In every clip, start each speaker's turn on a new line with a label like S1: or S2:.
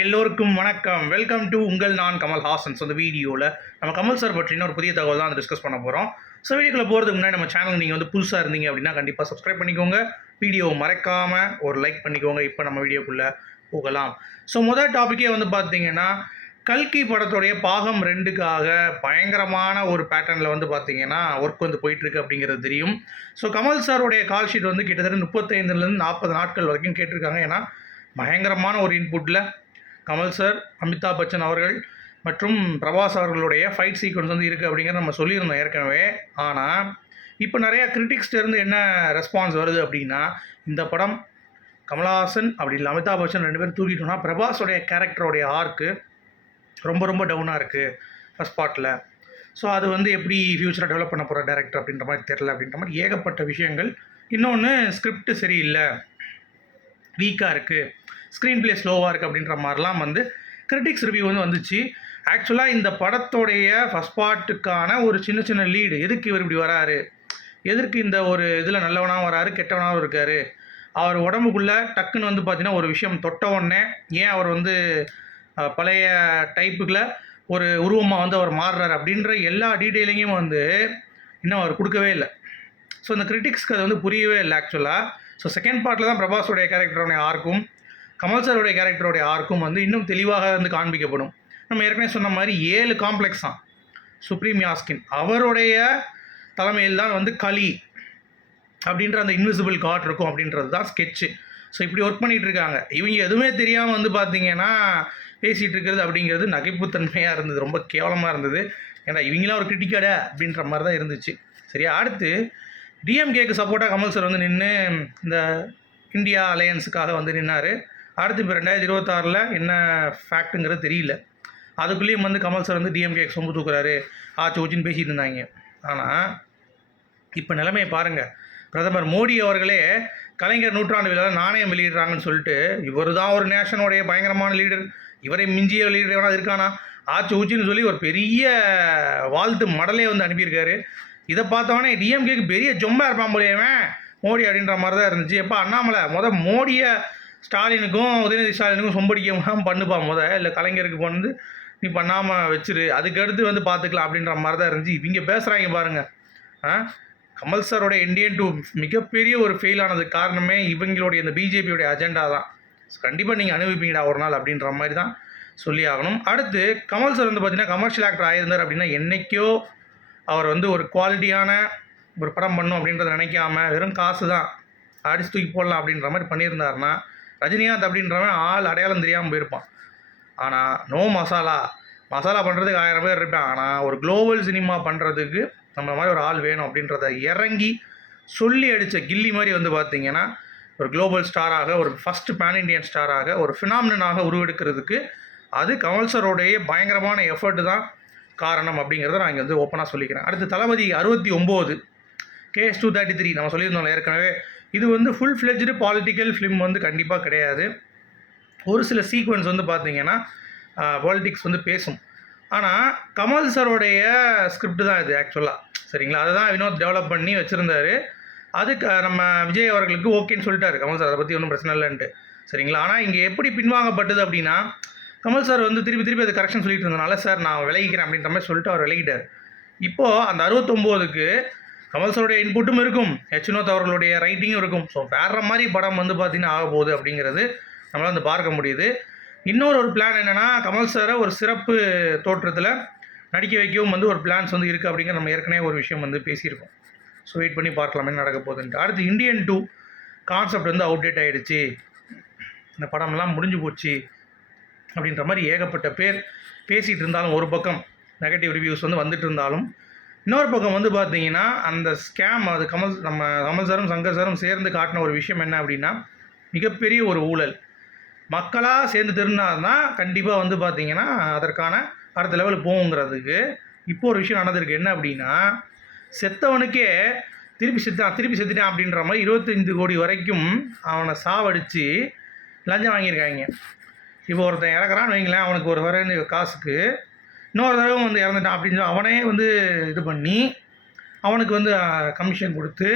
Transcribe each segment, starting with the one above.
S1: எல்லோருக்கும் வணக்கம். Welcome to உங்கள் நான் கமல் ஹாசன்ஸ் அந்த வீடியோவில் நம்ம கமல் சார் பற்றின ஒரு புதிய தகவல் தான் டிஸ்கஸ் பண்ண போகிறோம் ஸோ வீடியோக்குள்ளே போகிறதுக்கு முன்னாடி நம்ம சேனல் நீங்கள் வந்து புதுசாக இருந்தீங்க அப்படின்னா கண்டிப்பாக சப்ஸ்கிரைப் பண்ணிக்கோங்க. வீடியோவை மறக்காமல் ஒரு லைக் பண்ணிக்கோங்க. இப்போ நம்ம வீடியோக்குள்ளே போகலாம். ஸோ முதல் டாப்பிக்கே வந்து பார்த்தீங்கன்னா கல்கி படத்துடைய பாகம் ரெண்டுக்காக பயங்கரமான ஒரு பேட்டர்னில் வந்து பார்த்தீங்கன்னா ஒர்க் வந்து போயிட்டுருக்கு அப்படிங்கிறது தெரியும். ஸோ கமல் சாருடைய கால் ஷீட் வந்து கிட்டத்தட்ட முப்பத்தைந்துலேருந்து நாற்பது நாட்கள் வரைக்கும் கேட்டிருக்காங்க. ஏன்னா பயங்கரமான ஒரு இன்புட்டில் கமல் சார் அமிதாப் பச்சன் அவர்கள் மற்றும் பிரபாஸ் அவர்களுடைய ஃபைட் சீக்வன்ஸ் வந்து இருக்குது அப்படிங்கிறத நம்ம சொல்லியிருந்தோம் ஏற்கனவே. ஆனால் இப்போ நிறையா கிரிட்டிக்ஸ்ட இருந்து என்ன ரெஸ்பான்ஸ் வருது அப்படின்னா இந்த படம் கமலஹாசன் அப்படி இல்லை அமிதாப் பச்சன் ரெண்டு பேரும் தூக்கிட்டோம்னா பிரபாஸோடைய கேரக்டருடைய ஆர்க்கு ரொம்ப ரொம்ப டவுனாக இருக்குது ஃபஸ்ட் பார்ட்டில் ஸோ அது வந்து எப்படி ஃப்யூச்சராக டெவலப் பண்ண போகிற டேரக்டர் அப்படின்ற மாதிரி தெரில அப்படின்ற மாதிரி ஏகப்பட்ட விஷயங்கள். இன்னொன்று ஸ்கிரிப்ட் சரியில்லை. வீக்காக இருக்குது ஸ்க்ரீன் பிளே ஸ்லோவாக இருக்குது அப்படின்ற மாதிரிலாம் வந்து கிரிட்டிக்ஸ் ரிவ்யூ வந்து வந்துச்சு. ஆக்சுவலாக இந்த படத்தோடைய ஃபஸ்ட் பார்ட்டுக்கான ஒரு சின்ன சின்ன லீடு எதுக்கு இவர் இப்படி வராரு? எதற்கு இந்த ஒரு இதில் நல்லவனாகவும் வராரு கெட்டவனாகவும் இருக்கார்? அவர் உடம்புக்குள்ளே டக்குன்னு வந்து பார்த்தீங்கன்னா ஒரு விஷயம் தொட்ட உடனே ஏன் அவர் வந்து பழைய டைப்புக்குள்ள ஒரு உருவமாக வந்து அவர் மாறுறாரு அப்படின்ற எல்லா டீட்டெயிலிங்கும் வந்து இன்னும் அவர் கொடுக்கவே இல்லை. ஸோ இந்த கிரிட்டிக்ஸ்க்கு அது வந்து புரியவே இல்லை ஆக்சுவலாக ஸோ செகண்ட் பார்ட்டில் தான் பிரபாஸோடைய கேரக்டருடைய ஆர்க்கும் கமல் சாருடைய கேரக்டருடைய ஆர்க்கும் வந்து இன்னும் தெளிவாக வந்து காண்பிக்கப்படும். நம்ம ஏற்கனவே சொன்ன மாதிரி ஏழு காம்ப்ளெக்ஸ் தான். சுப்ரீம் யாஸ்கின் அவருடைய தலைமையில் தான் வந்து களி அப்படின்ற அந்த இன்விசிபிள் காட் இருக்கும் அப்படின்றது தான் ஸ்கெட்சு ஸோ இப்படி ஒர்க் பண்ணிகிட்டு இருக்காங்க. இவங்க எதுவுமே தெரியாமல் வந்து பார்த்தீங்கன்னா பேசிகிட்டு இருக்கிறது அப்படிங்கிறது நகைப்புத்தன்மையாக இருந்தது. ரொம்ப கேவலமாக இருந்தது. ஏன்னா இவங்களாம் ஒரு கிரிட்டிக்காடா அப்படின்ற மாதிரி தான் இருந்துச்சு. சரியா அடுத்து டிஎம்கேக்கு சப்போர்ட்டாக கமல் சார் வந்து நின்று இந்த இந்தியா அலையன்ஸுக்காக வந்து நின்னார். அடுத்து இப்போ ரெண்டாயிரத்தி இருபத்தாறில் என்ன ஃபேக்ட்டுங்கிறது தெரியல. அதுக்குள்ளேயும் வந்து கமல் சார் வந்து டிஎம்கேக்கு சொம்பு தூக்குறாரு. ஆச்சு ஊச்சின்னு பேசிட்டு இருந்தாங்க. ஆனால் இப்போ நிலைமையை பாருங்கள் பிரதமர் மோடி அவர்களே கலைஞர் நூற்றாண்டு விழாவில் நாணயம் வெளியிடுறாங்கன்னு சொல்லிட்டு இவர் தான் ஒரு நேஷனுடைய பயங்கரமான லீடர் இவரை மிஞ்சிய லீடர் இருக்கானா? ஆச்சு ஊச்சின்னு சொல்லி ஒரு பெரிய வாழ்த்து மடலே வந்து அனுப்பியிருக்காரு. இதை பார்த்தவொடனே டிஎம்கேக்கு பெரிய ஜொம்பா இருப்பான் போலியவன் மோடி அப்படின்ற மாதிரி தான் இருந்துச்சு. எப்போ அண்ணாமலை முத மோடியை ஸ்டாலினுக்கும் உதயநிதி ஸ்டாலினுக்கும் சொம்படிக்க பண்ணுப்பா முத. இல்லை கலைஞருக்கு வந்து நீ பண்ணாமல் வச்சிரு. அதுக்கடுத்து வந்து பார்த்துக்கலாம் அப்படின்ற மாதிரி தான் இருந்துச்சு. இவங்க பேசுகிறாங்க பாருங்கள் ஆ? கமல் சாரோட இண்டியன் டூ மிகப்பெரிய ஒரு ஃபெயில் ஆனதுக்கு காரணமே இவங்களுடைய இந்த பிஜேபியோடைய அஜெண்டா தான். கண்டிப்பாக நீங்கள் அனுபவிப்பீங்கடா ஒரு நாள் அப்படின்ற மாதிரி தான் சொல்லி ஆகணும். அடுத்து கமல் சார் வந்து பார்த்தீங்கன்னா கமர்ஷியல் ஆக்டர் ஆயிருந்தார் அப்படின்னா என்னைக்கோ அவர் வந்து ஒரு குவாலிட்டியான ஒரு படம் பண்ணும் அப்படின்றத நினைக்காம வெறும் காசு தான் அடிச்சு தூக்கி போடலாம் அப்படின்ற மாதிரி பண்ணியிருந்தாருன்னா ரஜினிகாந்த் அப்படின்றவன் ஆள் அடையாளம் தெரியாமல் போயிருப்பான். ஆனால் நோ மசாலா மசாலா பண்ணுறதுக்கு ஆயிரம் பேர் இருப்பேன் ஆனால் ஒரு குளோபல் சினிமா பண்ணுறதுக்கு நம்ம மாதிரி ஒரு ஆள் வேணும் அப்படின்றத இறங்கி சொல்லி அடித்த கில்லி மாதிரி வந்து பார்த்தீங்கன்னா ஒரு குளோபல் ஸ்டாராக ஒரு ஃபஸ்ட்டு பேன் இண்டியன் ஸ்டாராக ஒரு ஃபினாமினனாக உருவெடுக்கிறதுக்கு அது கமல் சரோடைய பயங்கரமான எஃபர்ட் தான் காரணம் அப்படிங்கிறத நான் இங்கே வந்து ஓப்பனாக சொல்லிக்கிறேன். அடுத்து தளபதி அறுபத்தி ஒம்பது. கேஎஸ் டூ தேர்ட்டி த்ரீ நம்ம சொல்லியிருந்தோம் ஏற்கனவே இது வந்து ஃபுல் ஃப்ளெஜ்டு பாலிட்டிக்கல் ஃபிலிம் வந்து கண்டிப்பாக கிடையாது. ஒரு சில சீக்வன்ஸ் வந்து பார்த்தீங்கன்னா பாலிட்டிக்ஸ் வந்து பேசும். ஆனால் கமல் சரோடைய ஸ்கிரிப்ட் தான் இது ஆக்சுவலாக சரிங்களா? அதை தான் வினோத் டெவலப் பண்ணி வச்சுருந்தாரு. அதுக்கு நம்ம விஜய் அவர்களுக்கு ஓகேன்னு சொல்லிட்டாரு. கமல் சார் அதை பற்றி ஒன்றும் பிரச்சனை இல்லைன்ட்டு. சரிங்களா? ஆனால் இங்கே எப்படி பின்வாங்கப்பட்டது அப்படின்னா கமல் சார் வந்து திருப்பி திருப்பி அது கரெக்ஷன் சொல்லிட்டு இருந்தனால சார் நான் விலகிக்கிறேன் அப்படின்ற மாதிரி சொல்லிட்டு அவர் விளையிட்டார் இப்போது அந்த அறுபத்தொம்போதுக்கு கமல் சாருடைய இன்புட்டும் இருக்கும். ஹெச்னோத் அவர்களுடைய ரைட்டிங்கும் இருக்கும். ஸோ வேறு மாதிரி படம் வந்து பார்த்தீங்கன்னா ஆக போகுது அப்படிங்கிறது நம்மளால் வந்து பார்க்க முடியுது. இன்னொரு ஒரு பிளான் என்னென்னா கமல் சாரை ஒரு சிறப்பு தோற்றத்தில் நடிக்க வைக்கவும் வந்து ஒரு பிளான்ஸ் வந்து இருக்குது அப்படிங்கிற நம்ம ஏற்கனவே ஒரு விஷயம் வந்து பேசியிருக்கோம். ஸோ வெயிட் பண்ணி பார்க்கலாம் என்ன நடக்க போகுதுன்ட்டு. அடுத்து இந்தியன் டூ கான்செப்ட் வந்து அவுடேட் ஆகிடுச்சு இந்த படம்லாம் முடிஞ்சு போச்சு அப்படின்ற மாதிரி ஏகப்பட்ட பேர் பேசிகிட்டு இருந்தாலும் ஒரு பக்கம் நெகட்டிவ் ரிவ்யூஸ் வந்து வந்துட்டு இருந்தாலும் இன்னொரு பக்கம் வந்து பார்த்தீங்கன்னா அந்த ஸ்கேம் அது கமல் நம்ம கமல் சாரும் சங்கர் சாரும் சேர்ந்து காட்டின ஒரு விஷயம் என்ன அப்படின்னா மிகப்பெரிய ஒரு ஊழல். மக்களாக சேர்ந்து திருநாதான் கண்டிப்பாக வந்து பார்த்திங்கன்னா அதற்கான அடுத்த லெவல் போகுங்கிறதுக்கு இப்போ ஒரு விஷயம் நடந்திருக்கு. என்ன அப்படின்னா செத்தவனுக்கே திருப்பி செத்தான் திருப்பி செத்துட்டான் அப்படின்ற மாதிரி இருபத்தஞ்சு கோடி வரைக்கும் அவனை சாவடித்து லஞ்சம் வாங்கியிருக்காங்க. இப்போ ஒருத்தன் இறக்குறான்னு வைங்களேன் அவனுக்கு ஒரு வர காசுக்கு இன்னொரு தடவை வந்து இறந்துட்டான் அப்படின்னு சொல்லி அவனே வந்து இது பண்ணி அவனுக்கு வந்து கமிஷன் கொடுத்து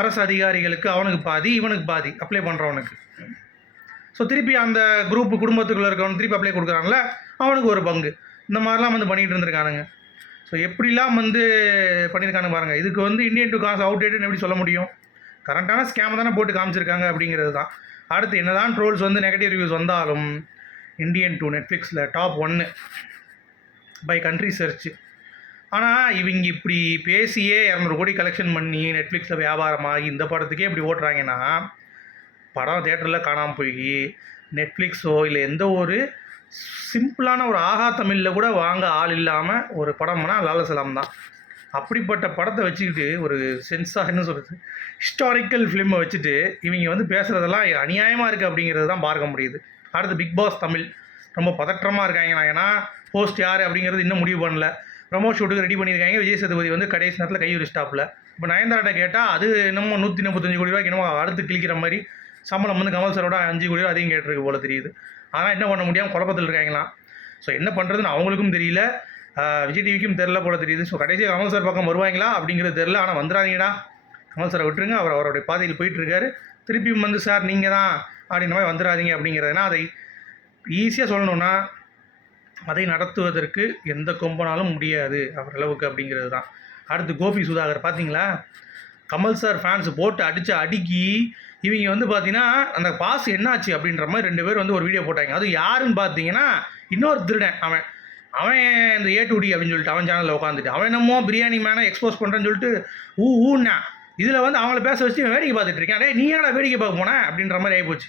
S1: அரசு அதிகாரிகளுக்கு அவனுக்கு பாதி இவனுக்கு பாதி அப்ளை பண்ணுறவனுக்கு ஸோ திருப்பி அந்த குரூப் குடும்பத்துக்குள்ளே இருக்கவன் திருப்பி அப்ளை கொடுக்குறாங்கள அவனுக்கு ஒரு பங்கு. இந்த மாதிரிலாம் வந்து பண்ணிகிட்டு இருந்திருக்கானுங்க. ஸோ எப்படிலாம் வந்து பண்ணியிருக்கானு பாருங்கள் இதுக்கு வந்து இந்தியன் டு காசு அவுடேட்னு எப்படி சொல்ல முடியும்? கரண்ட்டான ஸ்கேம் தானே போட்டு காமிச்சிருக்காங்க அப்படிங்கிறது தான். அடுத்து என்னதான் ட்ரோல்ஸ் வந்து நெகட்டிவ் ரிவ்யூஸ் வந்தாலும் இந்தியன் டூ நெட்ஃப்ளிக்ஸில் டாப் ஒன்று பை கண்ட்ரி சர்ச் ஆனால் இவங்க இப்படி பேசியே இரநூறு கோடி கலெக்ஷன் பண்ணி நெட்ஃப்ளிக்ஸில் வியாபாரமாகி இந்த படத்துக்கே இப்படி ஓட்டுறாங்கன்னா படம் தேட்டரில் காணாமல் போய் நெட்ஃப்ளிக்ஸோ இல்லை எந்த ஒரு சிம்பிளான ஒரு ஆஹா தமிழில் கூட வாங்க ஆள் இல்லாமல் ஒரு படம்னா லாலசலாம் தான். அப்படிப்பட்ட படத்தை வச்சுக்கிட்டு ஒரு சென்ஸாக என்ன சொல்கிறது ஹிஸ்டாரிக்கல் ஃபிலிமை வச்சுட்டு இவங்க வந்து பேசுகிறதெல்லாம் அநியாயமாக இருக்குது அப்படிங்கிறது தான் பார்க்க முடியுது. அடுத்து பிக் பாஸ் தமிழ். ரொம்ப பதற்றமாக இருக்காங்க. ஏன்னா போஸ்ட் யார் அப்படிங்கிறது இன்னும் முடிவு பண்ணல. ப்ரமோ ஷூட்டுக்கு ரெடி பண்ணியிருக்காங்க. விஜய் சேதுபதி வந்து கடைசி நேரத்தில் கையூரி ஸ்டாப்பில் இப்போ நயன்தாராட்ட கேட்டால் அது என்னமோ நூற்றி முப்பத்தஞ்சு கோடி ரூபாய்க்கு என்னமோ அடுத்து கிழிக்கிற மாதிரி சம்பளம் வந்து கமல் சாரோட அஞ்சு கோடி ரூபா அதிகம் கேட்டிருக்கு போல தெரியுது. ஆனால் என்ன பண்ண முடியாமல் குழப்பத்தில் இருக்காங்களாம். ஸோ என்ன பண்ணுறதுன்னு அவங்களுக்கும் தெரியல. விஜய் டிவிக்கும் தெரில போல தெரியுது. ஸோ கடைசியாக கமல் சார் பக்கம் வருவாங்களா அப்படிங்கிறது தெரில ஆனால் வந்துடாதீங்கடா கமல் சாரை விட்டுருங்க. அவர் அவருடைய பாதையில் போயிட்டுருக்காரு. திருப்பியும் வந்து சார் நீங்கள் தான் அப்படின்ற மாதிரி வந்துடாதீங்க அப்படிங்கிறதுனா அதை ஈஸியாக சொல்லணுன்னா அதை நடத்துவதற்கு எந்த கொம்பனாலும் முடியாது அவர் அளவுக்கு அப்படிங்கிறது தான். அடுத்து கோபி சுதாகர் பார்த்தீங்களா கமல் சார் ஃபேன்ஸ் போட்டு அடித்து அடுக்கி இவங்க வந்து பார்த்தீங்கன்னா அந்த பாஸ் என்னாச்சு அப்படின்ற மாதிரி ரெண்டு பேர் வந்து ஒரு வீடியோ போட்டாங்க. அது யாருன்னு பார்த்தீங்கன்னா இன்னொரு திருடன் அவன். அவன் இந்த ஏ டு டி அப்படின்னு சொல்லிட்டு அவன் சேனலில் உட்காந்துட்டு அவன் என்னமோ பிரியாணி மேனை எக்ஸ்போஸ் பண்ணுறேன்னு சொல்லிட்டு ஊ ஊன்னா. இதில் வந்து அவங்கள பேச வச்சு வேடிக்கை பார்த்துட்டு இருக்கேன். அடே நீ ஏன்டா வேடிக்கை பார்க்க போன? அப்படின்ற மாதிரி ஆகிப்போச்சு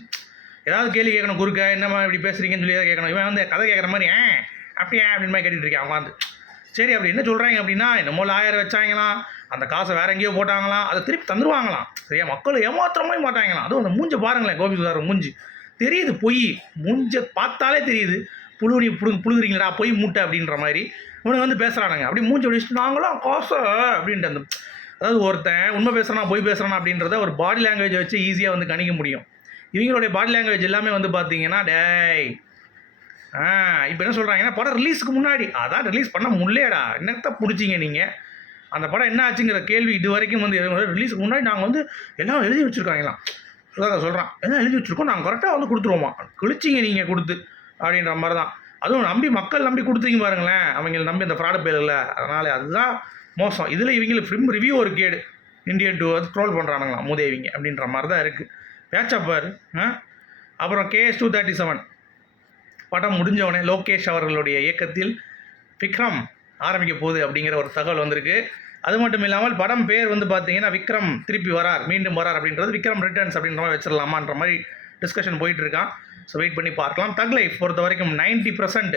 S1: ஏதாவது கேள்வி கேட்கணும் குறுக்க என்னம்மா இப்படி பேசுகிறீங்கன்னு சொல்லி ஏதாவது கேட்கணும். இவன் வந்து கதை கேட்குற மாதிரி ஏன்? அப்படியே அப்படின்னு மாதிரி கேட்டுட்டு இருக்கேன் உட்காந்து சரி அப்படி என்ன சொல்கிறாங்க அப்படின்னா என்னமோ லாயர் வச்சாங்களாம் அந்த காசை வேற எங்கேயோ போட்டாங்களாம் அதை திருப்பி தந்துருவாங்களாம். சரியா? மக்கள் ஏமாத்திரமே மாட்டாங்களாம். அதுவும் அந்த மூஞ்ச பாருங்களேன் கோபி சுதாரம் மூஞ்சி. தெரியுது பொய். மூஞ்ச பார்த்தாலே தெரியுது. புழுனி புழு புழுகுறீங்களா பொய் மூட்டை அப்படின்ற மாதிரி. இவனுக்கு வந்து பேசுகிறானுங்க அப்படி மூஞ்சி அடிச்சுட்டு நாங்களாம் காசை அப்படின்ட்டு அந்த அதாவது ஒருத்தன் உண்மை பேசுகிறானா பொய் பேசுகிறானா அப்படின்றத ஒரு பாடி லாங்குவேஜை வச்சு ஈஸியாக வந்து கணிக்க முடியும். இவங்களுடைய பாடி லாங்குவேஜ் எல்லாமே வந்து பார்த்தீங்கன்னா டேய். ஆ இப்போ என்ன சொல்கிறாங்கன்னா படம் ரிலீஸுக்கு முன்னாடி. அதான் ரிலீஸ் பண்ண முடியலடா என்னத்த பிடிச்சிங்க நீங்கள் அந்த படம் என்ன ஆச்சுங்கிற கேள்வி இது வரைக்கும் வந்து ரிலீஸுக்கு முன்னாடி நாங்கள் வந்து எல்லாம் எழுதி வச்சுருக்காங்களாம் சுதாகர் சொல்கிறான் எல்லாம் எழுதி வச்சுருக்கோம். நாங்கள் கரெக்டாக வந்து கொடுத்துருவோமா? கிழிச்சிங்க நீங்கள் கொடுத்து அப்படின்ற மாதிரி தான் அதுவும் நம்பி மக்கள் நம்பி கொடுத்தீங்க பாருங்களேன். அவங்கள நம்பி அந்த ஃப்ராடு பேரில் அதனால் அதுதான் மோசம். இதில் இவங்களுக்கு ஃபிலிம் ரிவ்யூ ஒரு கேடு. இந்தியன் டூ அது ட்ரோல் பண்ணுறானுங்களாம் மூதேவிங்க அப்படின்ற மாதிரி தான் இருக்குது பேச்சப்பார் ஆ? அப்புறம் கேஎஸ் டூ தேர்ட்டி செவன். படம் முடிஞ்சவொடனே லோகேஷ் அவர்களுடைய இயக்கத்தில் விக்ரம் ஆரம்பிக்க போகுது அப்படிங்கிற ஒரு தகவல் வந்திருக்கு. அது மட்டும் இல்லாமல் படம் பேர் வந்து பார்த்தீங்கன்னா விக்ரம் திருப்பி வரார் மீண்டும் வரார் அப்படின்றது விக்ரம் ரிட்டர்ன்ஸ் அப்படின்ற மாதிரி வச்சிடலாமான்ற மாதிரி டிஸ்கஷன் போயிட்டு இருக்கான் ஸோ வெயிட் பண்ணி பார்க்கலாம். தக் லைஃப் பொறுத்த வரைக்கும் நைன்ட்டி பர்சன்ட்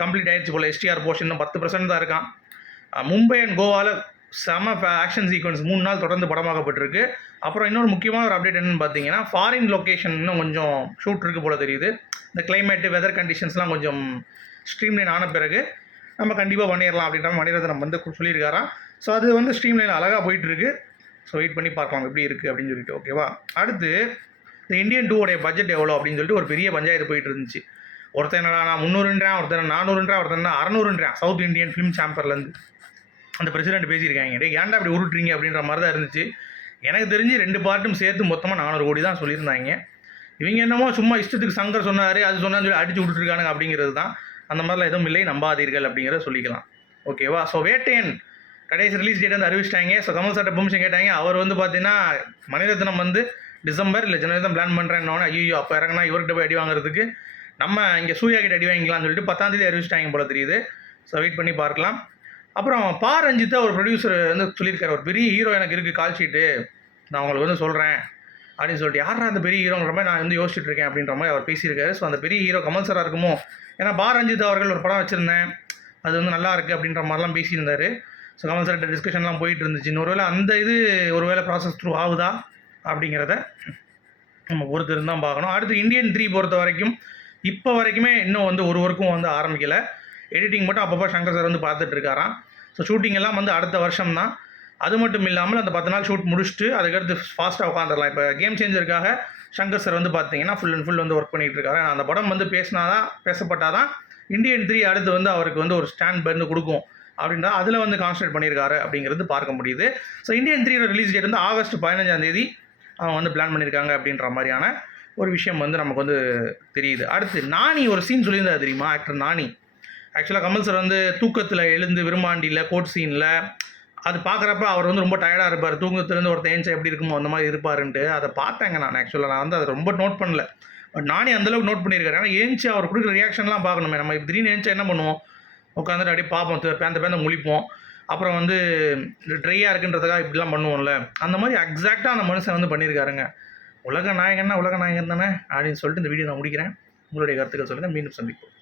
S1: கம்ப்ளீட் ஆயிடுச்சு போல் எஸ்டிஆர் போர்ஷன் பத்து பர்சன்ட் தான் இருக்கான். மும்பை அண்ட் கோவாவில் செம ஆக்ஷன் சீக்வன்ஸ் மூணு நாள் தொடர்ந்து படமாக்கப்பட்டிருக்கு. அப்புறம் இன்னொரு முக்கியமான ஒரு அப்டேட் என்னென்னு பார்த்தீங்கன்னா ஃபாரின் லொக்கேஷன் இன்னும் கொஞ்சம் ஷூட் இருக்கு போல தெரியுது. இந்த கிளைமேட்டு வெதர் கண்டிஷன்ஸ்லாம் கொஞ்சம் ஸ்ட்ரீம்லைன் ஆன பிறகு நம்ம கண்டிப்பாக பண்ணிடலாம் அப்படின்ற மாதிரி மணிரத்னம் வந்து சொல்லியிருக்காராம். ஸோ அது வந்து ஸ்ட்ரீம்லைன் அழகாக போயிட்டுருக்கு. ஸோ வெயிட் பண்ணி பார்க்கலாம் எப்படி இருக்குது அப்படின்னு சொல்லிட்டு ஓகேவா அடுத்து இந்த இந்தியன் டூவோடைய பட்ஜெட் எவ்வளோ அப்படின்னு சொல்லிட்டு ஒரு பெரிய பஞ்சாயத்து போயிட்டு இருந்துச்சு. ஒருத்தன் என்னடா நான் முந்நூறுன்றான் ஒருத்தன் நானூறுன்றான் ஒருத்தன் அறநூறுன்றான் சவுத் இந்தியன் ஃபிலிம் சாம்பர்லேருந்து அந்த பிரசிடென்ட் பேசியிருக்காங்க. ஏன்டா அப்படி உருட்டுறீங்க அப்படின்ற மாதிரி தான் இருந்துச்சு. எனக்கு தெரிஞ்சு ரெண்டு பார்ட்டும் சேர்த்து மொத்தமாக நானூறு கோடி தான் சொல்லியிருந்தாங்க. இவங்க என்னமோ சும்மா இஷ்டத்துக்கு சங்கர் சொன்னார் அது சொன்னான்னு சொல்லி அடிச்சு விட்டுருக்கானுங்க அப்படிங்கிறது தான். அந்த மாதிரிலாம் எதுவும் இல்லை நம்பாதீர்கள் அப்படிங்கிறத சொல்லிக்கலாம். ஓகேவா ஸோ வேட்டேன் கடைசி ரிலீஸ் டேட் வந்து அறிவிச்சிட்டாங்க. ஸோ கமல் சார்ட்ட பெர்மிஷன் கேட்டாங்க. அவர் வந்து பார்த்தீங்கன்னா மணிரத்னம் வந்து டிசம்பர் இல்லை ஜனவரி தான் பிளான் பண்ணுறேன்னு ஐயோ அப்போ இறங்கினா இவர்கிட்ட போய் அடி வாங்குறதுக்கு நம்ம இங்கே சூர்யா கிட்ட அடி வாங்கிக்கலாம்னு சொல்லிட்டு பத்தாம் தேதி அறிவிச்சிட்டாங்க போல தெரியுது. ஸோ வெயிட் பண்ணி பார்க்கலாம். அப்புறம் பா ரஞ்சித்தை ஒரு ப்ரொடியூசர் வந்து சொல்லியிருக்காரு ஒரு பெரிய ஹீரோ எனக்கு இருக்குது கால் ஷீட்டு நான் உங்களுக்கு வந்து சொல்கிறேன் அப்படின்னு சொல்லிட்டு யாரா அந்த பெரிய ஹீரோங்கிற மாதிரி நான் வந்து யோசிச்சுட்டு இருக்கேன் அப்படின்ற மாதிரி அவர் பேசியிருக்காரு. ஸோ அந்த பெரிய ஹீரோ கமல் சாரா இருக்குமோ? ஏன்னா பா ரஞ்சித் அவர்கள் ஒரு படம் வச்சுருந்தேன். அது வந்து நல்லா இருக்குது அப்படின்ற மாதிரிலாம் பேசியிருந்தார். ஸோ கமல் சார்கிட்ட டிஸ்கஷன்லாம் போயிட்டு இருந்துச்சு. ஒருவேளை அந்த இது ஒருவேளை ப்ராசஸ் த்ரூ ஆகுதா? அப்படிங்கிறத நம்ம பொறுத்து தான் பார்க்கணும். அடுத்து இந்தியன் த்ரீ பொறுத்த வரைக்கும் இப்போ வரைக்குமே இன்னும் வந்து ஒரு ஒர்க்கும் வந்து ஆரம்பிக்கலை. எடிட்டிங் மட்டும் அப்பப்போ சங்கர் சார் வந்து பார்த்துட்ருக்காராம். ஸோ ஷூட்டிங் எல்லாம் வந்து அடுத்த வருஷம் தான் அது மட்டும் இல்லாமல் அந்த பத்து நாள் ஷூட் முடிச்சுட்டு அதுக்கடுத்து ஃபாஸ்ட்டாக உட்காந்துடலாம் இப்போ கேம் சேஞ்சருக்காக சங்கர் சார் வந்து பார்த்தீங்கன்னா ஃபுல் அண்ட் ஃபுல் வந்து ஒர்க் பண்ணிகிட்டு இருக்காரு அந்த படம் வந்து பேசினாதான் பேசப்பட்டாதான் இந்தியன் த்ரீ அடுத்து வந்து அவருக்கு வந்து ஒரு ஸ்டாண்ட் வந்து கொடுக்கும். அப்படின்றா அதில் வந்து கான்சன்ட்ரேட் பண்ணியிருக்காரு அப்படிங்கிறது பார்க்க முடியுது. ஸோ இந்தியன் த்ரீயோட ரிலீஸ் டேட் வந்து ஆகஸ்ட் பதினஞ்சாம் தேதி அவங்க வந்து பிளான் பண்ணியிருக்காங்க அப்படின்ற மாதிரியான ஒரு விஷயம் வந்து நமக்கு வந்து தெரியுது. அடுத்து நானி ஒரு சீன் சொல்லியிருந்தாரு தெரியுமா? ஆக்டர் நானி. ஆக்சுவலாக கமல் சார் வந்து தூக்கத்தில் எழுந்து விரும்பாண்டியில் கோட் சீனில் அது பார்க்குறப்ப அவர் வந்து ரொம்ப டயர்டாக இருப்பார். தூக்கத்துலேருந்து ஒரு தேஞ்சா எப்படி இருக்குமோ அந்த மாதிரி இருப்பாருன்ட்டு அதை பார்த்தேங்க நான் ஆக்சுவலாக நான் வந்து அதை ரொம்ப நோட் பண்ணல. பட் நானே அந்தளவுக்கு நோட் பண்ணியிருக்காரு ஏன்னா ஏஞ்சி அவர் கொடுக்குற ரியாக்ஷன்லாம் பார்க்கணுமே. நம்ம திடீர்னு ஏஞ்சா என்ன பண்ணுவோம்? உட்காந்துட்டு அப்படியே பார்ப்போம். பேந்த பேந்த முழிப்போம். அப்புறம் வந்து ட்ரையாக இருக்குன்றதுக்காக இப்படிலாம் பண்ணுவோம்ல. அந்த மாதிரி எக்ஸாக்டாக அந்த மனுஷன் வந்து பண்ணியிருக்காருங்க. உலக நாயகன்னா உலக நாயகன் தானே அப்படின்னு சொல்லிட்டு இந்த வீடியோ நான் முடிக்கிறேன். உங்களுடைய கருத்துக்கள் சொல்லுங்கள் மீண்டும் சந்திப்போம்.